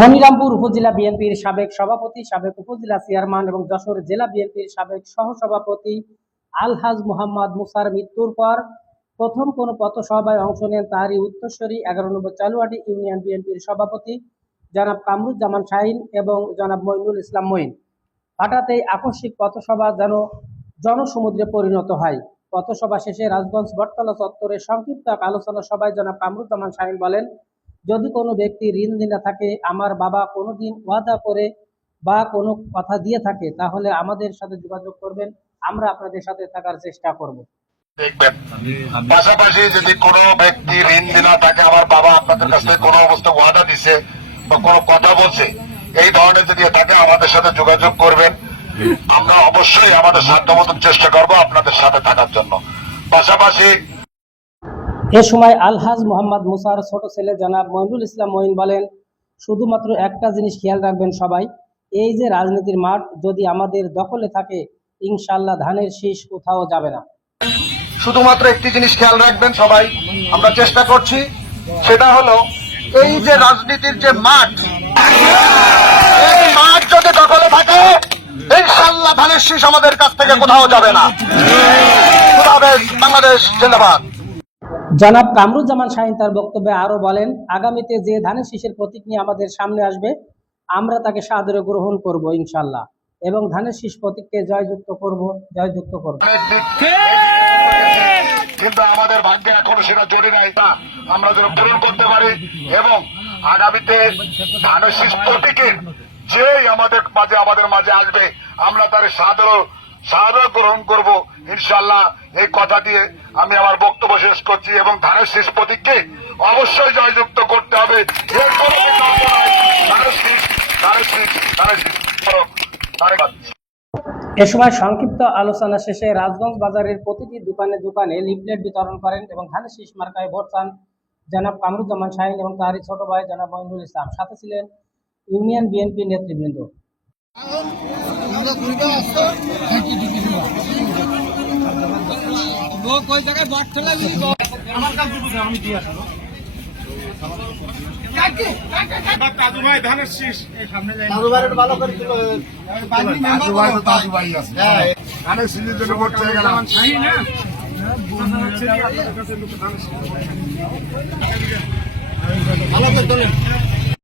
মনিরামপুর উপজেলা বিএনপির সাবেক সভাপতি, সাবেক উপজেলা চেয়ারম্যান এবং যশোর জেলা বিএনপির সাবেক সহসভাপতি আলহাজ মোহাম্মদ মুসার মৃত্যুর পর প্রথম কোন পথসভায় অংশ নেন তারই উত্তরসূরি 11 নম্বর চালুয়াডি ইউনিয়ন বিএনপির সভাপতি জনাব কামরুজ্জামান শাহীন এবং জনাব মঈনুল ইসলাম মঈন। হঠাৎ এই আকস্মিক পথসভা যেন জনসমুদ্রে পরিণত হয়। পথসভা শেষে রাজগঞ্জ বটতলা চত্বরে সংক্ষিপ্ত এক আলোচনা সভায় জনাব কামরুজ্জামান শাহীন বলেন, যদি কোনো ব্যক্তি ঋণ দিনা থাকে, আমার বাবা কোনোদিন ওয়াদা করে বা কোনো কথা দিয়ে থাকে, তাহলে আমাদের সাথে যোগাযোগ করবেন, আমরা আপনাদের সাথে থাকার চেষ্টা করব। দেখবেন পাশাপাশি যদি কোনো ব্যক্তি ঋণ দিনা থাকে, আমার বাবা আপনাদের কাছে কোনো অবস্থা ওয়াদা দিছে বা কোনো কথা বলছে, এই ধরনের যদি থাকে আমাদের সাথে যোগাযোগ করবেন। আমরা অবশ্যই আমাদের সাধ্যমতো চেষ্টা করব আপনাদের সাথে থাকার জন্য। পাশাপাশি এ সময় আলহাজ মোহাম্মদ মুসার ছোট ছেলে জনাব মঈনুল ইসলাম মঈন বলেন, শুধুমাত্র একটা জিনিস খেয়াল রাখবেন সবাই, এই যে রাজনীতির মাঠ যদি আমাদের দখলে থাকে, ইনশাল্লাহ ধানের শীষ কোথাও যাবে না। শুধুমাত্র একটি জিনিস খেয়াল রাখবেন সবাই, আমরা চেষ্টা করছি, সেটা হলো এই যে রাজনীতির যে মাঠ, এই মাঠ যদি দখলে থাকে, ইনশাআল্লাহ ধানের শীষ আমাদের কাছ থেকে কোথাও যাবে না। বাংলাদেশ জিন্দাবাদ। জনাব কামরুজ্জামান শাহীন তার বক্তব্যে আরো বলেন, আগামীতে যে ধানের শীষের প্রতীক নিয়ে আমাদের সামনে আসবে, আমরা তাকে সাদরে গ্রহণ করব ইনশাল্লাহ, এবং ধানের শীষ প্রতীককে জয়যুক্ত করব। কিন্তু আমাদের ভাগ্যে এখনো সেটা জড়ি নাই, আমরা যেন পূরণ করতে পারি এবং আগামীতে ধানের শীষ প্রতীকের যে আমাদের মাঝে আসবে, আমরা তার সাদর গ্রহণ করব ইনশাল্লাহ। এই কথা দিয়ে আমি আমার বক্তব্য শেষ করছি এবং ধানের শীষ প্রতীককে অবশ্যই জয়যুক্ত করতে হবে। এ সময় সংক্ষিপ্ত আলোচনা শেষে রাজগঞ্জ বাজারের প্রতিটি দোকানে দোকানে লিফলেট বিতরণ করেন এবং ধানের শীষ মার্কায় ভোট চান জনাব কামরুজ্জামান শাহীন এবং তারই ছোট ভাই জনাব মঈনুল ইসলাম। সাথে ছিলেন ইউনিয়ন বিএনপি নেতৃবৃন্দ। ধানের শীষ জন্য ভোট চেয়ে গেলাম। ভালো করে